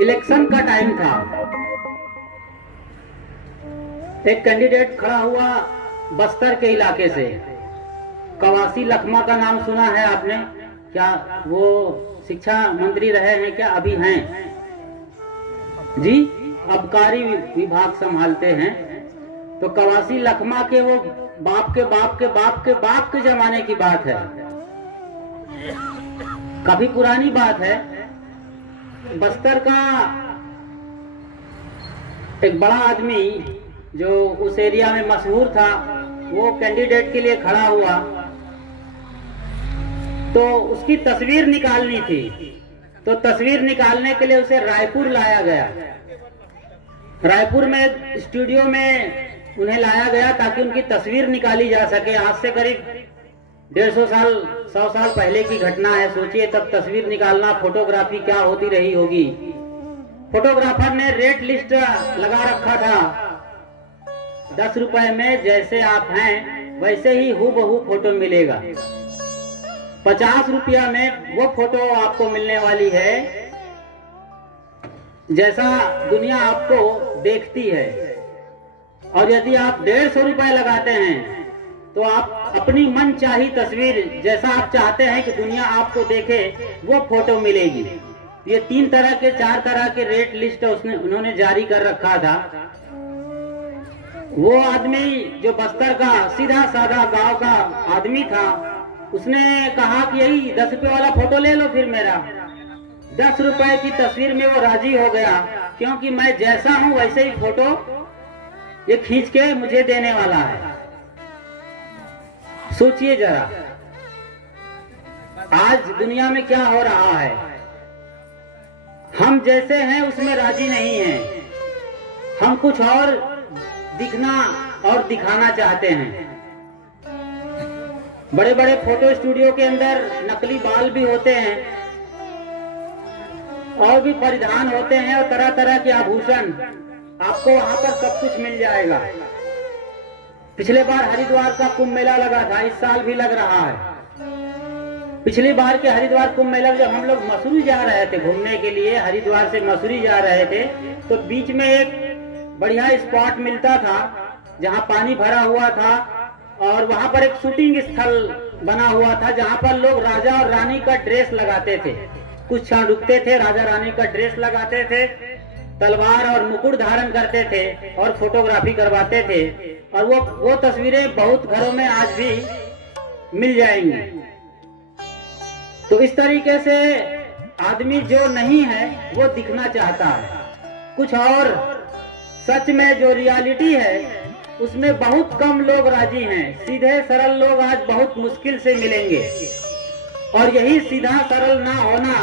Election का time था। एक कैंडिडेट खड़ा हुआ बस्तर के इलाके से। कवासी लखमा का नाम सुना है आपने? क्या वो शिक्षा मंत्री रहे हैं? क्या अभी हैं जी? आबकारी विभाग संभालते हैं। तो कवासी लखमा के वो बाप के बाप के बाप के बाप के जमाने की बात है, काफी पुरानी बात है। बस्तर का एक बड़ा आदमी जो उस एरिया में मशहूर था, वो कैंडिडेट के लिए खड़ा हुआ। तो उसकी तस्वीर निकालनी थी, तो तस्वीर निकालने के लिए उसे रायपुर लाया गया। रायपुर में स्टूडियो में उन्हें लाया गया ताकि उनकी तस्वीर निकाली जा सके। आज से करीब 150 साल 100 साल पहले की घटना है। सोचिए तब तस्वीर निकालना, फोटोग्राफी क्या होती रही होगी। फोटोग्राफर ने रेट लिस्ट लगा रखा था, 10 रुपए में जैसे आप हैं वैसे ही हूबहू फोटो मिलेगा। 50 रुपया में वो फोटो आपको मिलने वाली है जैसा दुनिया आपको देखती है। और यदि आप 150 रुपए लगाते हैं तो आप अपनी मन चाही तस्वीर, जैसा आप चाहते हैं कि दुनिया आपको देखे, वो फोटो मिलेगी। ये 3 तरह के 4 तरह के रेट लिस्ट उन्होंने जारी कर रखा था। वो आदमी जो बस्तर का सीधा साधा गांव का आदमी था, उसने कहा कि यही 10 रुपए वाला फोटो ले लो फिर मेरा। 10 रुपए की तस्वीर में वो राजी हो गया, क्योंकि मैं जैसा हूं वैसे ही फोटो ये खींच के मुझे देने वाला है। सोचिए जरा, आज दुनिया में क्या हो रहा है। हम जैसे हैं उसमें राजी नहीं हैं, हम कुछ और दिखना और दिखाना चाहते हैं। बड़े बड़े फोटो स्टूडियो के अंदर नकली बाल भी होते हैं और भी परिधान होते हैं और तरह तरह के आभूषण, आपको वहां पर सब कुछ मिल जाएगा। पिछले बार हरिद्वार का कुंभ मेला लगा था, इस साल भी लग रहा है। पिछली बार के हरिद्वार कुंभ मेला जब हम लोग मसूरी जा रहे थे घूमने के लिए, हरिद्वार से मसूरी जा रहे थे, तो बीच में एक बढ़िया स्पॉट मिलता था जहां पानी भरा हुआ था और वहां पर एक शूटिंग स्थल बना हुआ था जहां पर लोग राजा और रानी का ड्रेस लगाते थे। कुछ क्षण रुकते थे, राजा रानी का ड्रेस लगाते थे, तलवार और मुकुट धारण करते थे और फोटोग्राफी करवाते थे। और वो तस्वीरें बहुत घरों में आज भी मिल जाएंगी। तो इस तरीके से आदमी जो नहीं है वो दिखना चाहता है कुछ और। सच में जो रियलिटी है उसमें बहुत कम लोग राजी हैं। सीधे सरल लोग आज बहुत मुश्किल से मिलेंगे और यही सीधा सरल ना होना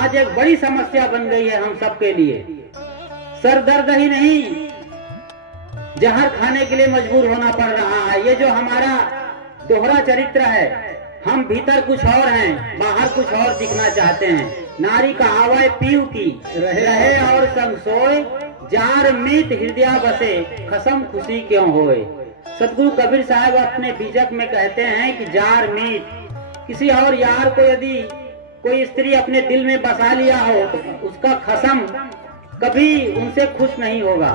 आज एक बड़ी समस्या बन गई है हम सबके लिए। सर दर्द ही नहीं, जहर खाने के लिए मजबूर होना पड़ रहा है। ये जो हमारा दोहरा चरित्र है, हम भीतर कुछ और हैं, बाहर कुछ और दिखना चाहते हैं। नारी कहावत पीऊ की रहे और संग सोए, जार मीत हृदय बसे, खसम खुशी क्यों होए। सतगुरु कबीर साहब अपने बीजक में कहते हैं कि जार मीत, किसी और यार को यदि कोई स्त्री अपने दिल में बसा लिया हो तो उसका खसम कभी उनसे खुश नहीं होगा,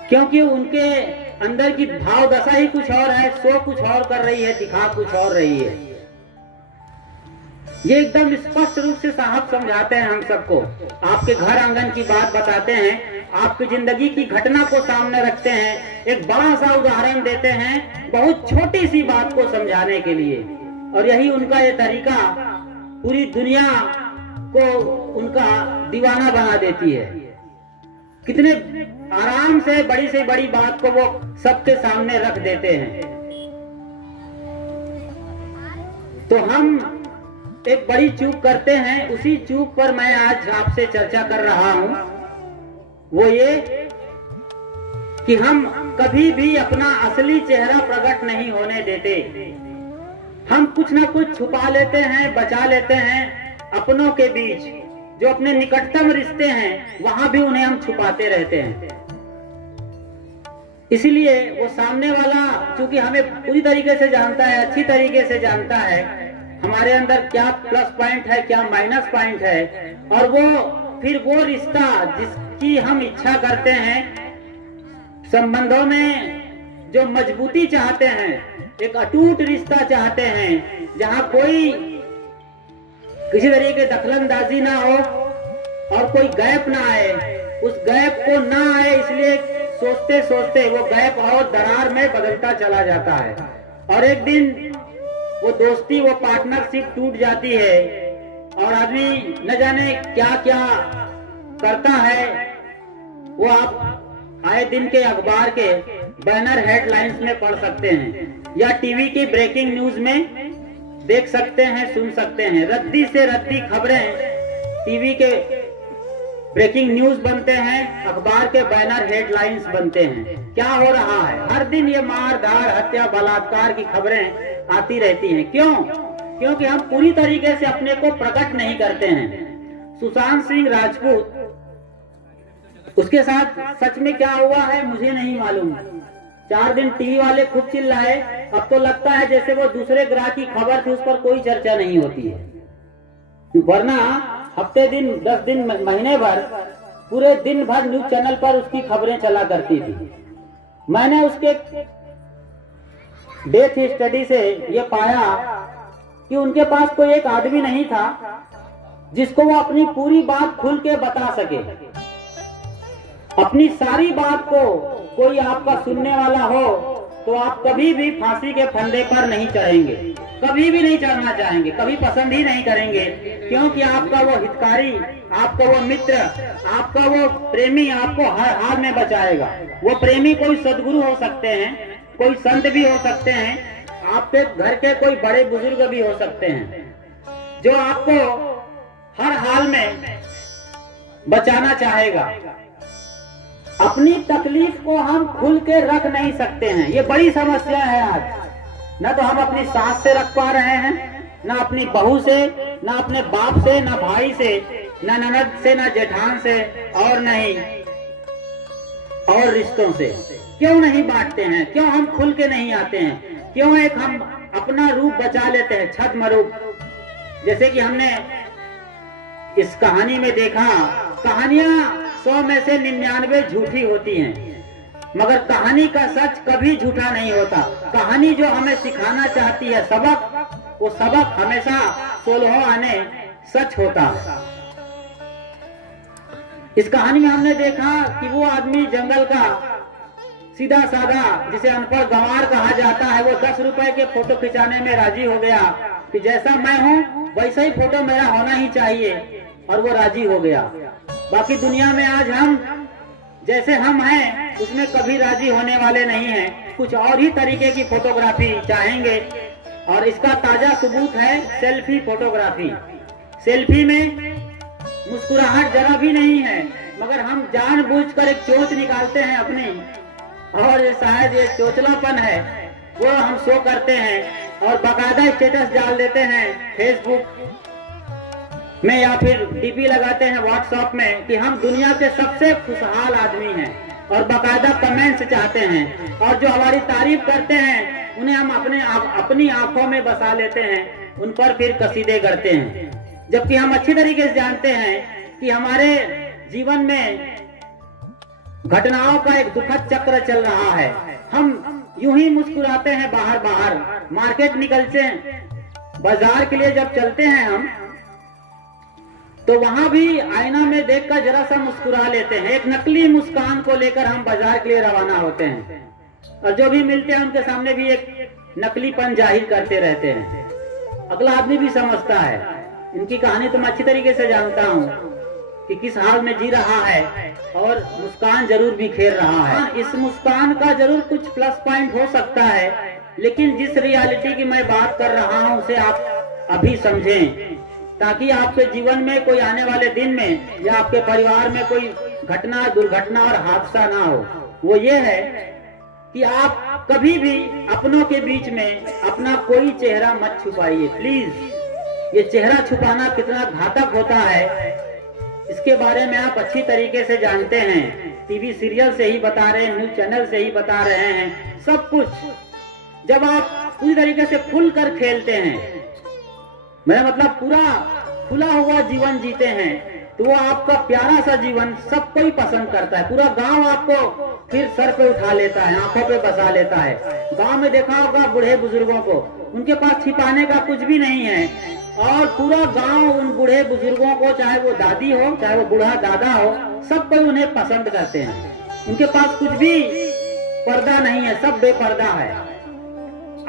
क्योंकि उनके अंदर की भाव दशा ही कुछ और है, सो कुछ और कर रही है, दिखा कुछ और रही है। ये एकदम स्पष्ट रूप से साहब समझाते हैं हम सबको। आपके घर आंगन की बात बताते हैं, आपकी जिंदगी की घटना को सामने रखते हैं, एक बड़ा सा उदाहरण देते हैं बहुत छोटी सी बात को समझाने के लिए। और यही उनका ये तरीका पूरी दुनिया को उनका दीवाना बना देती है। कितने आराम से बड़ी बात को वो सबके सामने रख देते हैं। तो हम एक बड़ी चूक करते हैं, उसी चूक पर मैं आज आपसे चर्चा कर रहा हूं। वो ये कि हम कभी भी अपना असली चेहरा प्रकट नहीं होने देते। हम कुछ ना कुछ छुपा लेते हैं, बचा लेते हैं अपनों के बीच। जो अपने निकटतम रिश्ते हैं वहां भी उन्हें हम छुपाते रहते हैं। इसलिए वो सामने वाला चूंकि हमें पूरी तरीके से जानता है, अच्छी तरीके से जानता है, हमारे अंदर क्या प्लस पॉइंट है, क्या माइनस पॉइंट है, और फिर वो रिश्ता जिसकी हम इच्छा करते हैं, संबंधों में जो मजबूती चाहते हैं, एक अटूट रिश्ता चाहते हैं, जहां कोई किसी तरीके की दखलंदाजी ना हो और कोई गैप ना आए, उस गैप को ना आए, इसलिए सोचते सोचते वो गैप और दरार में बदलता चला जाता है, और एक दिन वो दोस्ती, वो पार्टनरशिप टूट जाती है, और आदमी न जाने क्या क्या करता है। वो आप आए दिन के अखबार के बैनर हेडलाइंस में पढ़ सकते हैं, या टीवी की ब्रेकिंग न्यूज में देख सकते हैं, सुन सकते हैं। रद्दी से रद्दी खबरें टीवी के ब्रेकिंग न्यूज बनते हैं, अखबार के बैनर हेडलाइंस बनते हैं। क्या हो रहा है? हर दिन ये मार धार, हत्या, बलात्कार की खबरें आती रहती हैं। क्यों? क्योंकि हम पूरी तरीके से अपने को प्रकट नहीं करते हैं। सुशांत सिंह राजपूत, उसके साथ सच में क्या हुआ है मुझे नहीं मालूम। 4 दिन टीवी वाले खूब चिल्लाए, अब तो लगता है जैसे वो दूसरे ग्रह की खबर थी, उस पर कोई चर्चा नहीं होती है। वरना हफ्ते दिन, 10 दिन, महीने भर, पूरे दिन भर न्यूज चैनल पर उसकी खबरें चला करती थी। मैंने उसके डेथ स्टडी से ये पाया कि उनके पास कोई एक आदमी नहीं था जिसको वो अपनी पूरी बात खुल के बता सके। अपनी सारी बात को कोई आपका सुनने वाला हो तो आप कभी भी फांसी के फंदे पर नहीं चढ़ेंगे, कभी भी नहीं चढ़ना चाहेंगे, कभी पसंद ही नहीं करेंगे, क्योंकि आपका वो हितकारी, आपका वो मित्र, आपका वो प्रेमी आपको हर हाल में बचाएगा। वो प्रेमी कोई सदगुरु हो सकते हैं, कोई संत भी हो सकते हैं, आपके घर के कोई बड़े बुजुर्ग भी हो सकते हैं, जो आपको हर हाल में बचाना चाहेगा। अपनी तकलीफ को हम खुल के रख नहीं सकते हैं, ये बड़ी समस्या है आज। न तो हम अपनी सास से रख पा रहे हैं, न अपनी बहू से, न अपने बाप से, न भाई से, न ननद से, न जेठान से, और नहीं और रिश्तों से। क्यों नहीं बांटते हैं? क्यों हम खुल के नहीं आते हैं? क्यों एक हम अपना रूप बचा लेते हैं, छद्म रूप? जैसे कि हमने इस कहानी में देखा, कहानियां 100 में से 99 झूठी होती हैं, मगर कहानी का सच कभी झूठा नहीं होता। कहानी जो हमें सिखाना चाहती है सबक, वो सबक हमेशा 16 आने सच होता। इस कहानी में हमने देखा कि वो आदमी जंगल का सीधा साधा, जिसे अनपढ़ गंवार कहा जाता है, वो 10 रुपए के फोटो खिंचाने में राजी हो गया कि जैसा मैं हूँ वैसा ही फोटो मेरा होना ही चाहिए, और वो राजी हो गया। बाकी दुनिया में आज हम जैसे हम हैं उसमें कभी राजी होने वाले नहीं हैं, कुछ और ही तरीके की फोटोग्राफी चाहेंगे, और इसका ताजा सबूत है सेल्फी फोटोग्राफी। सेल्फी में मुस्कुराहट जरा भी नहीं है, मगर हम जानबूझकर एक चोंच निकालते हैं अपनी, और ये शायद ये चोचलापन है, वो हम शो करते हैं और बाकायदा स्टेटस डाल देते हैं फेसबुक में, या फिर डीपी लगाते हैं व्हाट्सएप में कि हम दुनिया के सबसे खुशहाल आदमी हैं, और बाकायदा कमेंट्स चाहते हैं, और जो हमारी तारीफ करते हैं उन्हें हम अपनी आंखों में बसा लेते हैं, उन पर फिर कसीदे करते हैं। जबकि हम अच्छी तरीके से जानते हैं कि हमारे जीवन में घटनाओं का एक दुखद चक्र चल रहा है। हम यूं ही मुस्कुराते हैं, बाहर मार्केट निकलते हैं, बाजार के लिए जब चलते हैं हम, तो वहां भी आईना में देखकर जरा सा मुस्कुरा लेते हैं। एक नकली मुस्कान को लेकर हम बाजार के लिए रवाना होते हैं, और जो भी मिलते हैं उनके सामने भी एक नकलीपन जाहिर करते रहते हैं। अगला आदमी भी समझता है। इनकी कहानी तो मैं अच्छी तरीके से जानता हूँ कि किस हाल में जी रहा है, और मुस्कान जरूर बिखेर रहा है। इस मुस्कान का जरूर कुछ प्लस पॉइंट हो सकता है, लेकिन जिस रियलिटी की मैं बात कर रहा हूँ उसे आप अभी समझें, ताकि आपके जीवन में कोई आने वाले दिन में या आपके परिवार में कोई घटना, दुर्घटना और हादसा ना हो। वो ये है कि आप कभी भी अपनों के बीच में अपना कोई चेहरा मत छुपाइए, प्लीज। ये चेहरा छुपाना कितना घातक होता है, इसके बारे में आप अच्छी तरीके से जानते हैं। टीवी सीरियल से ही बता रहे हैं, न्यूज चैनल से ही बता रहे हैं, सब कुछ। जब आप पूरी तरीके से खुल कर खेलते हैं मेरा मतलब पूरा खुला हुआ जीवन जीते हैं, तो वो आपका प्यारा सा जीवन सब कोई पसंद करता है। पूरा गांव आपको फिर सर पे उठा लेता है, आंखों पे बसा लेता है। गांव में देखा होगा बूढ़े बुजुर्गों को, उनके पास छिपाने का कुछ भी नहीं है, और पूरा गांव उन बूढ़े बुजुर्गों को, चाहे वो दादी हो चाहे वो बूढ़ा दादा हो, सब कोई उन्हें पसंद करते हैं। उनके पास कुछ भी पर्दा नहीं है, सब बेपर्दा है।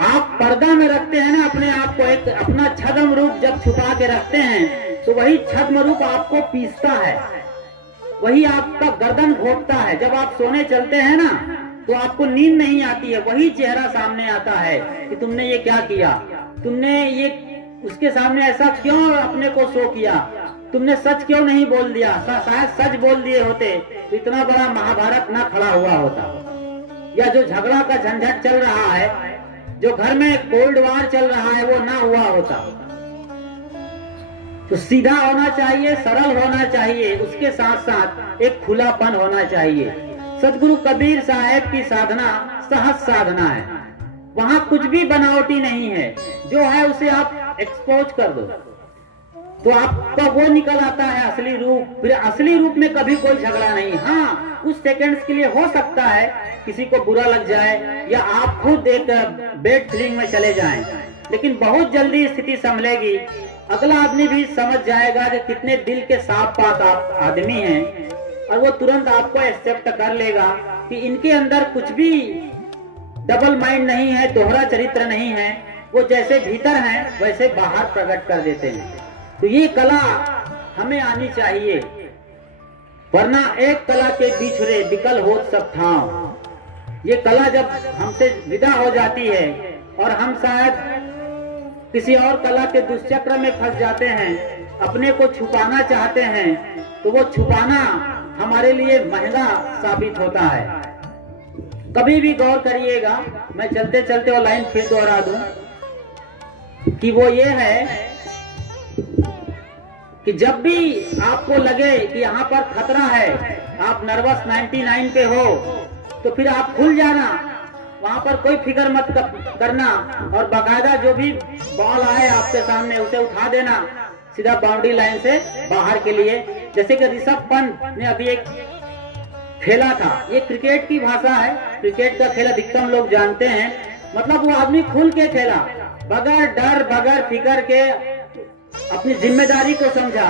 आप पर्दा में रखते हैं ना अपने आप को, एक अपना छद्म रूप जब छुपा के रखते हैं, तो वही छद्म रूप आपको पीसता है, वही आपका गर्दन घोटता है। जब आप सोने चलते हैं ना, तो आपको नींद नहीं आती है, वही चेहरा सामने आता है कि तुमने ये क्या किया, तुमने ये उसके सामने ऐसा क्यों अपने को शो किया, तुमने सच क्यों नहीं बोल दिया। शायद सच बोल दिए होते तो इतना बड़ा महाभारत ना खड़ा हुआ होता, या जो झगड़ा का झंझट चल रहा है, जो घर में कोल्ड वार चल रहा है, वो ना हुआ होता। तो सीधा होना चाहिए, सरल होना चाहिए, उसके साथ साथ एक खुलापन होना चाहिए। सदगुरु कबीर साहब की साधना सहज साधना है, वहां कुछ भी बनावटी नहीं है। जो है उसे आप एक्सपोज कर दो तो आपका वो निकल आता है असली रूप। फिर असली रूप में कभी कोई झगड़ा नहीं। हाँ, कुछ सेकंड्स के लिए हो सकता है किसी को बुरा लग जाए, या आप खुद एक बेड फीलिंग में चले जाएं, लेकिन बहुत जल्दी स्थिति संभलेगी। अगला आदमी भी समझ जाएगा कि कितने दिल के साफ पाक आप आदमी हैं, और वो तुरंत आपको एक्सेप्ट कर लेगा कि इनके अंदर कुछ भी डबल माइंड नहीं है, दोहरा चरित्र नहीं है। वो जैसे भीतर हैं वैसे बाहर प्रकट कर देते हैं। तो ये कला हमें आनी चाहिए, वरना एक कला के बीच रे विकल हो सब ठाव। ये कला जब हमसे विदा हो जाती है और हम शायद किसी और कला के दुष्चक्र में फंस जाते हैं, अपने को छुपाना चाहते हैं, तो वो छुपाना हमारे लिए महंगा साबित होता है। कभी भी गौर करिएगा, मैं चलते चलते वो लाइन फिर दोहरा दूं कि वो ये है कि जब भी आपको लगे कि यहाँ पर खतरा है, आप नर्वस 99 पे हो, तो फिर आप खुल जाना, वहां पर कोई फिक्र मत करना, और बाकायदा जो भी बॉल आए आपके सामने उसे उठा देना सीधा बाउंड्री लाइन से बाहर के लिए। जैसे कि ऋषभ पंत ने अभी एक खेला था, ये क्रिकेट की भाषा है, क्रिकेट का खेल अधिकतम लोग जानते हैं। मतलब वो आदमी खुल के खेला, बगैर डर बगैर फिक्र के अपनी जिम्मेदारी को समझा,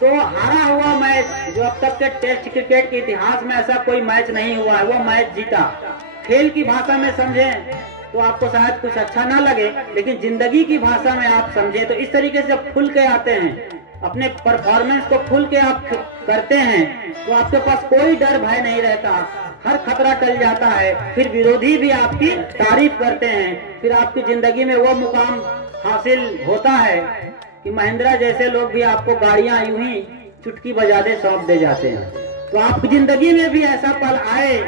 तो हारा हुआ मैच, जो अब तक के टेस्ट क्रिकेट के इतिहास में ऐसा कोई मैच नहीं हुआ है, वो मैच जीता। खेल की भाषा में समझें तो आपको शायद कुछ अच्छा ना लगे, लेकिन जिंदगी की भाषा में आप समझें तो इस तरीके से जब खुल के आते हैं, अपने परफॉर्मेंस को खुल के आप करते हैं, तो आपके पास कोई डर भय नहीं रहता, हर खतरा टल जाता है। फिर विरोधी भी आपकी तारीफ करते हैं, फिर आपकी जिंदगी में वो मुकाम हासिल होता है कि महिंद्रा जैसे लोग भी आपको गाड़ियां यूं ही चुटकी बजा दे सौंप दे जाते हैं। तो आपकी जिंदगी में भी ऐसा पल आए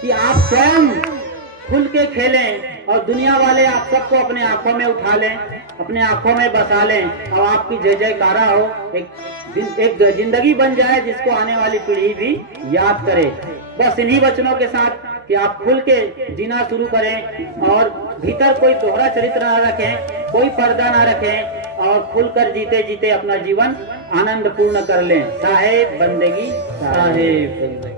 कि आप स्वयं खुल के खेलें और दुनिया वाले आप सबको अपने आंखों में उठा लें, अपने आंखों में बसा लें, और आपकी जय जयकारा हो, एक जिंदगी बन जाए जिसको आने वाली पीढ़ी भी याद करे। बस इन्हीं वचनों के साथ कि आप खुल के जीना शुरू करें और भीतर कोई दोहरा चरित्र ना रखें, कोई पर्दा ना रखें, और खुलकर जीते जीते अपना जीवन आनंद पूर्ण कर लें। साहेब बंदगी साहेब।